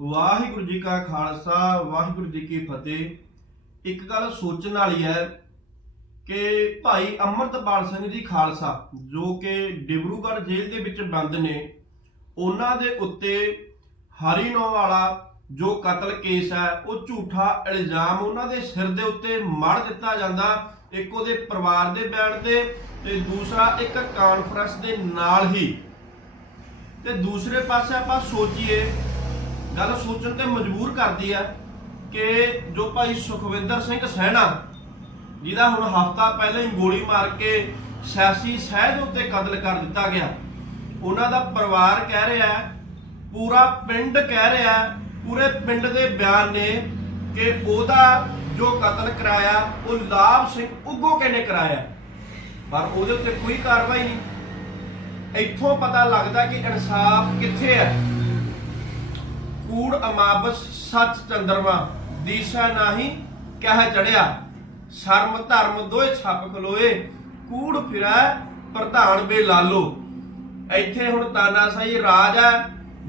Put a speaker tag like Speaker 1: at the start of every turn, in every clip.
Speaker 1: ਵਾਹਿਗੁਰੂ ਜੀ ਕਾ ਖਾਲਸਾ, ਵਾਹਿਗੁਰੂ ਜੀ ਕੀ ਫਤਿਹ। ਇੱਕ ਗੱਲ ਸੋਚਣ ਵਾਲੀ ਹੈ ਕਿ ਭਾਈ ਅਮਰਤਪਾਲ ਸਿੰਘ ਜੀ ਖਾਲਸਾ, ਜੋ ਕਿ ਡਿਬਰੂਗੜ੍ਹ ਜੇਲ੍ਹ ਦੇ ਵਿੱਚ ਬੰਦ ਨੇ, ਉਹਨਾਂ ਦੇ ਉੱਤੇ ਹਰੀਨੋ ਵਾਲਾ ਜੋ ਕਤਲ ਕੇਸ ਹੈ, ਉਹ ਝੂਠਾ ਇਲਜ਼ਾਮ ਉਹਨਾਂ ਦੇ ਸਿਰ ਦੇ ਉੱਤੇ ਮੜ ਦਿੱਤਾ ਜਾਂਦਾ। ਇੱਕ ਉਹਦੇ ਪਰਿਵਾਰ ਦੇ ਬਿਆਨ ਤੇ ਤੇ ਦੂਸਰਾ ਇੱਕ ਕਾਨਫਰੰਸ ਦੇ ਨਾਲ ਹੀ। ਤੇ ਦੂਸਰੇ ਪਾਸੇ ਆਪਾਂ ਸੋਚੀਏ ਗੱਲ ਸੋਚਣ ਤੇ ਮਜਬੂਰ ਕਰਦੀ ਹੈ ਕਿ ਜੋ ਭਾਈ ਸੁਖਵਿੰਦਰ ਸਿੰਘ ਸਹਿਣਾ ਜਿਹਦਾ ਹੁਣ ਹਫਤਾ ਪਹਿਲਾਂ ਹੀ ਗੋਲੀ ਮਾਰ ਕੇ ਸਿਆਸੀ ਸਹਿਜ ਉੱਤੇ ਕਤਲ ਕਰ ਦਿੱਤਾ ਗਿਆ, ਉਹਨਾਂ ਦਾ ਪਰਿਵਾਰ ਕਹਿ ਰਿਹਾ ਪੂਰਾ ਪਿੰਡ ਕਹਿ ਰਿਹਾ ਪੂਰੇ ਪਿੰਡ ਦੇ ਬਿਆਨ ਨੇ ਕਿ ਉਹਦਾ ਜੋ ਕਤਲ ਕਰਾਇਆ, ਉਹ ਲਾਭ ਸਿੰਘ ਉਗੋਕੇ ਨੇ ਕਰਾਇਆ? ਪਰ ਉਹਦੇ ਉੱਤੇ ਕੋਈ ਕਾਰਵਾਈ ਨਹੀਂ। ਇੱਥੋਂ ਪਤਾ ਲੱਗਦਾ ਕਿ ਇਨਸਾਫ ਕਿੱਥੇ ਹੈ। ਕੂੜ ਅਮਾਬਸ ਸੱਚ ਚੰਦਰਮਾ ਦੀਸਾ ਨਾਹੀ ਕਹਿ ਚੜਿਆ। ਸ਼ਰਮ ਧਰਮ ਦੋਏ ਛੱਪ ਖਲੋਏ। ਕੂੜ ਫਿਰੈ ਪ੍ਰਧਾਨ ਬੇ ਲਾਲੋ ਇੱਥੇ ਹੁਣ ਤਾਨਾਸ਼ਾਹੀ ਰਾਜ ਹੈ।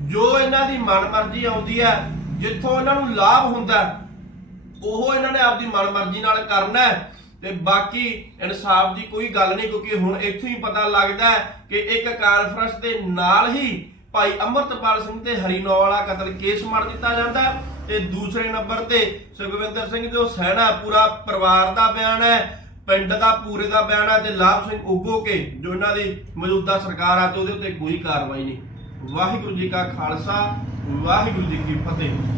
Speaker 1: ਜੋ ਇਹਨਾਂ ਦੀ ਮਨਮਰਜ਼ੀ ਆਉਂਦੀ ਹੈ ਜਿੱਥੋਂ ਇਹਨਾਂ ਨੂੰ ਲਾਭ ਹੁੰਦਾ ਹੈ, ਉਹ ਇਹਨਾਂ ਨੇ ਆਪਦੀ ਮਨਮਰਜ਼ੀ ਨਾਲ ਕਰਨਾ ਹੈ। ਤੇ ਬਾਕੀ ਇਨਸਾਫ ਦੀ ਕੋਈ ਗੱਲ ਨਹੀਂ ਕਿਉਂਕਿ ਹੁਣ ਇੱਥੋਂ ਹੀ ਪਤਾ ਲੱਗਦਾ ਕਿ ਇੱਕ ਕਾਨਫਰੰਸ ਦੇ ਨਾਲ ਹੀ ਭਾਈ ਅਮਰਤਪਾਲ ਸਿੰਘ ਤੇ ਹਰੀਨੋ ਵਾਲਾ ਕਤਲ ਕੇਸ ਮੜ ਦਿੱਤਾ ਜਾਂਦਾ ਤੇ ਦੂਸਰੇ ਨੰਬਰ ਤੇ ਸੁਖਵਿੰਦਰ ਸਿੰਘ ਜੋ ਸਹਿਣਾ ਪੂਰਾ ਪਰਿਵਾਰ ਦਾ ਬਿਆਨ ਹੈ, ਪਿੰਡ ਦਾ ਪੂਰੇ ਦਾ ਬਿਆਨ ਹੈ ਤੇ ਲਾਭ ਸਿੰਘ ਉਗੋ ਕੇ, ਜੋ ਇਹਨਾਂ ਦੀ ਮੌਜੂਦਾ ਸਰਕਾਰ ਆ ਤੇ ਉਹਦੇ ਉੱਤੇ ਕੋਈ ਕਾਰਵਾਈ ਨਹੀਂ। ਵਾਹਿਗੁਰੂ ਜੀ ਕਾ ਖਾਲਸਾ, ਵਾਹਿਗੁਰੂ ਜੀ ਕੀ ਫਤਿਹ।